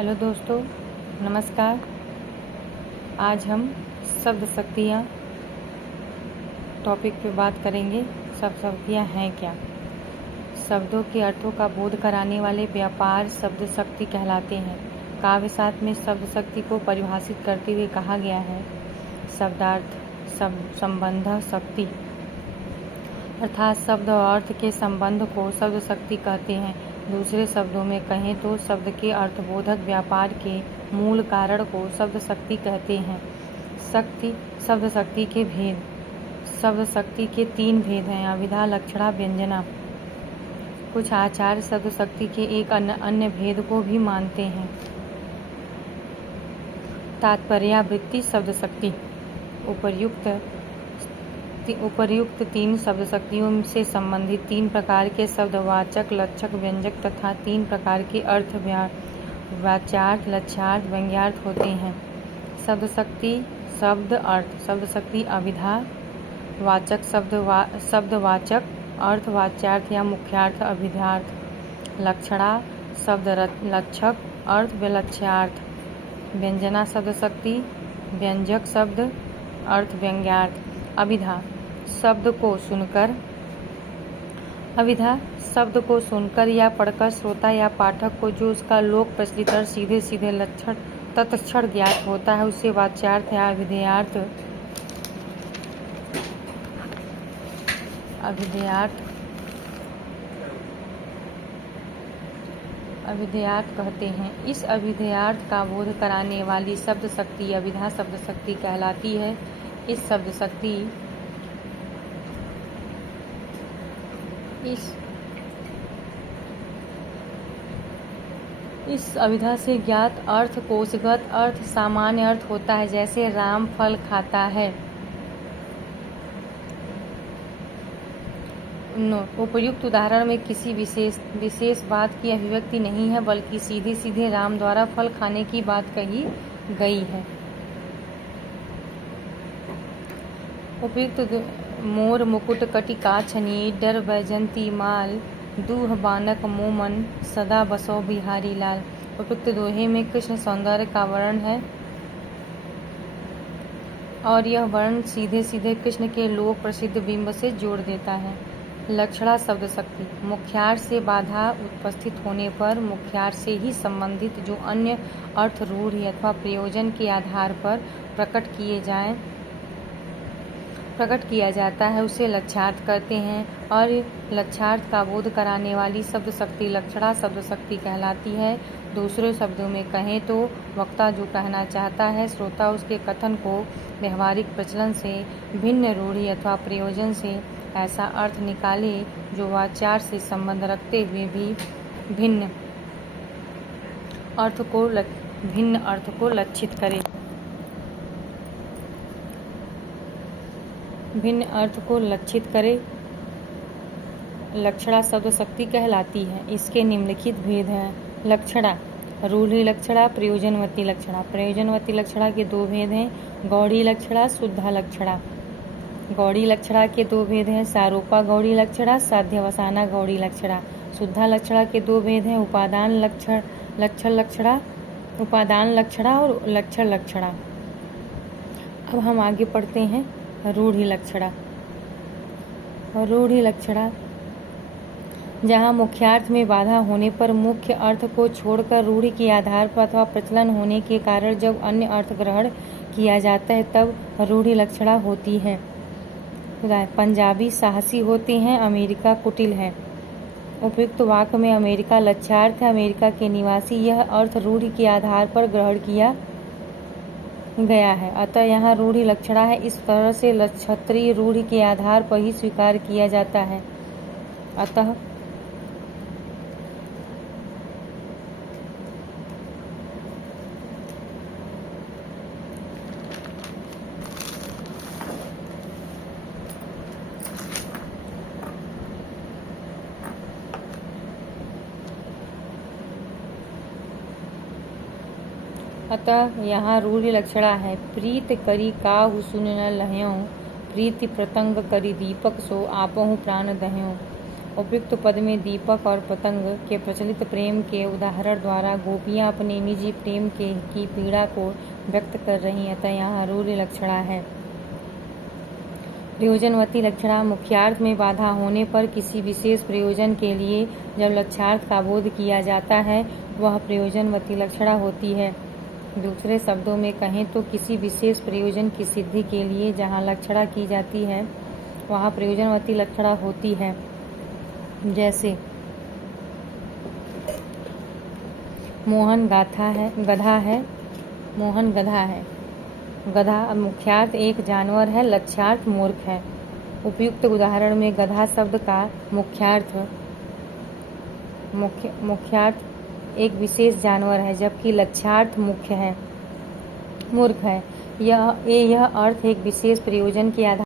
Hello दोस्तों, नमस्कार। आज हम शब्द शक्तियाँ टॉपिक पे बात करेंगे। शब्द शक्तियाँ हैं क्या? शब्दों के अर्थों का बोध कराने वाले व्यापार शब्द शक्ति कहलाते हैं। काव्य साथ में शब्द शक्ति को परिभाषित करते हुए कहा गया है, शब्दार्थ संबंध शक्ति, अर्थात शब्द और अर्थ के संबंध को शब्द शक्ति कहते हैं। दूसरे शब्दों में कहें तो शब्द के अर्थबोधक व्यापार के मूल कारण को शब्द शक्ति कहते हैं। शब्द शक्ति के भेद। शब्द शक्ति के 3 भेद हैं, अभिधा, लक्षणा, व्यंजना। कुछ आचार्य शब्द शक्ति के एक अन्य भेद को भी मानते हैं, तात्पर्यावृत्ति शब्द शक्ति। उपर्युक्त 3 शब्द शक्तियों से संबंधित 3 प्रकार के शब्द वाचक, लक्षक, व्यंजक तथा 3 प्रकार के अर्थ वाच्यार्थ, लक्ष्यार्थ, व्यंग्यार्थ होते हैं। शब्द शक्ति शब्द अर्थ। शब्द शक्ति अभिधा वाचक शब्द वाचक, अर्थ वाच्यार्थ या मुख्यार्थ अभिधार्थ। लक्षणा शब्द लक्षक, अर्थ विलक्ष्यार्थ। व्यंजना शब्द शक्ति व्यंजक शब्द, अर्थ व्यंग्यार्थ। अभिधा शब्द को सुनकर या पढ़कर श्रोता या पाठक को जो उसका लोक प्रचलित और सीधे सीधे लक्षण तत्क्षण ज्ञात होता है उसे वाच्यार्थ या अभिधेयार्थ कहते हैं। इस अभिधेयार्थ का बोध कराने वाली शब्द शक्ति अभिधा शब्द शक्ति कहलाती है। इस अभिधा से ज्ञात अर्थ कोशगत अर्थ सामान्य अर्थ होता है, जैसे राम फल खाता है। उपर्युक्त उदाहरण में किसी विशेष बात की अभिव्यक्ति नहीं है, बल्कि सीधे सीधे राम द्वारा फल खाने की बात कही गई है। उपयुक्त मोर मुकुट कटिका छनी डर वैजंती माल दूह बानक मोमन सदा बसो बिहारी लाल। उपयुक्त दोहे में कृष्ण सौंदर्य का वर्ण है और यह वर्ण सीधे सीधे कृष्ण के लोक प्रसिद्ध बिंब से जोड़ देता है। लक्षणा शब्द शक्ति मुख्यार्थ से बाधा उपस्थित होने पर मुख्यार्थ से ही संबंधित जो अन्य अर्थ रूढ़ि अथवा प्रयोजन के आधार पर प्रकट किया जाता है उसे लक्ष्यार्थ कहते हैं, और लक्ष्यार्थ का बोध कराने वाली शब्द शक्ति लक्षणा शब्द शक्ति कहलाती है। दूसरे शब्दों में कहें तो वक्ता जो कहना चाहता है, श्रोता उसके कथन को व्यवहारिक प्रचलन से भिन्न रूढ़ि अथवा प्रयोजन से ऐसा अर्थ निकाले जो वाच्यार्थ से संबंध रखते हुए भी भिन्न अर्थ को लक्षित करे। लक्षणा शब्द शक्ति कहलाती है। इसके निम्नलिखित भेद हैं। लक्षणा रूढ़ि लक्षणा, प्रयोजनवती लक्षणा। प्रयोजनवती लक्षणा के 2 भेद हैं, गौड़ी लक्षणा, शुद्धा लक्षणा। गौड़ी लक्षणा के 2 भेद हैं, सारूपा गौड़ी लक्षणा, साध्यवसाना गौड़ी लक्षणा। शुद्धा लक्षणा के 2 भेद हैं, उपादान लक्षणा और लक्षण लक्षणा। अब हम आगे पढ़ते हैं रूढ़ि लक्षणा जहाँ मुख्यार्थ में बाधा होने पर मुख्य अर्थ को छोड़कर रूढ़ि के आधार पर अथवा प्रचलन होने के कारण जब अन्य अर्थ ग्रहण किया जाता है तब रूढ़ि लक्षणा होती है। पंजाबी साहसी होते हैं, अमेरिका कुटिल है। उपयुक्त वाक्य में अमेरिका लक्ष्यार्थ है, अमेरिका के निवासी, यह अर्थ रूढ़ि के आधार पर ग्रहण किया गया है, अतः यहाँ रूढ़ि लक्षणा है। इस तरह से लक्षत्रीय रूढ़ि के आधार पर ही स्वीकार किया जाता है। अतः यहाँ रूढ़ि लक्षणा है। प्रीत करी काहु सुन न लह्यों, प्रीति प्रतंग करी दीपक सो आपहु प्राण दह्यों। उपयुक्त पद में दीपक और पतंग के प्रचलित प्रेम के उदाहरण द्वारा गोपियां अपने निजी प्रेम की पीड़ा को व्यक्त कर रही हैं, अतः यहाँ रूढ़ लक्षणा है। प्रयोजनवती लक्षणा मुख्यार्थ में बाधा होने पर किसी विशेष प्रयोजन के लिए जब लक्ष्यार्थ का बोध किया जाता है वह प्रयोजनवती लक्षणा होती है। दूसरे शब्दों में कहें तो किसी विशेष प्रयोजन की सिद्धि के लिए जहाँ लक्षणा की जाती है वहाँ प्रयोजनवती लक्षणा होती है। जैसे मोहन गधा है। मोहन गधा है। गधा मुख्यार्थ एक जानवर है, लक्ष्यार्थ मूर्ख है। उपयुक्त उदाहरण में गधा शब्द का मुख्यार्थ एक विशेष जानवर है जबकि लक्ष्यार्थ मूर्ख है। यह अर्थ एक विशेष प्रयोजन के आधार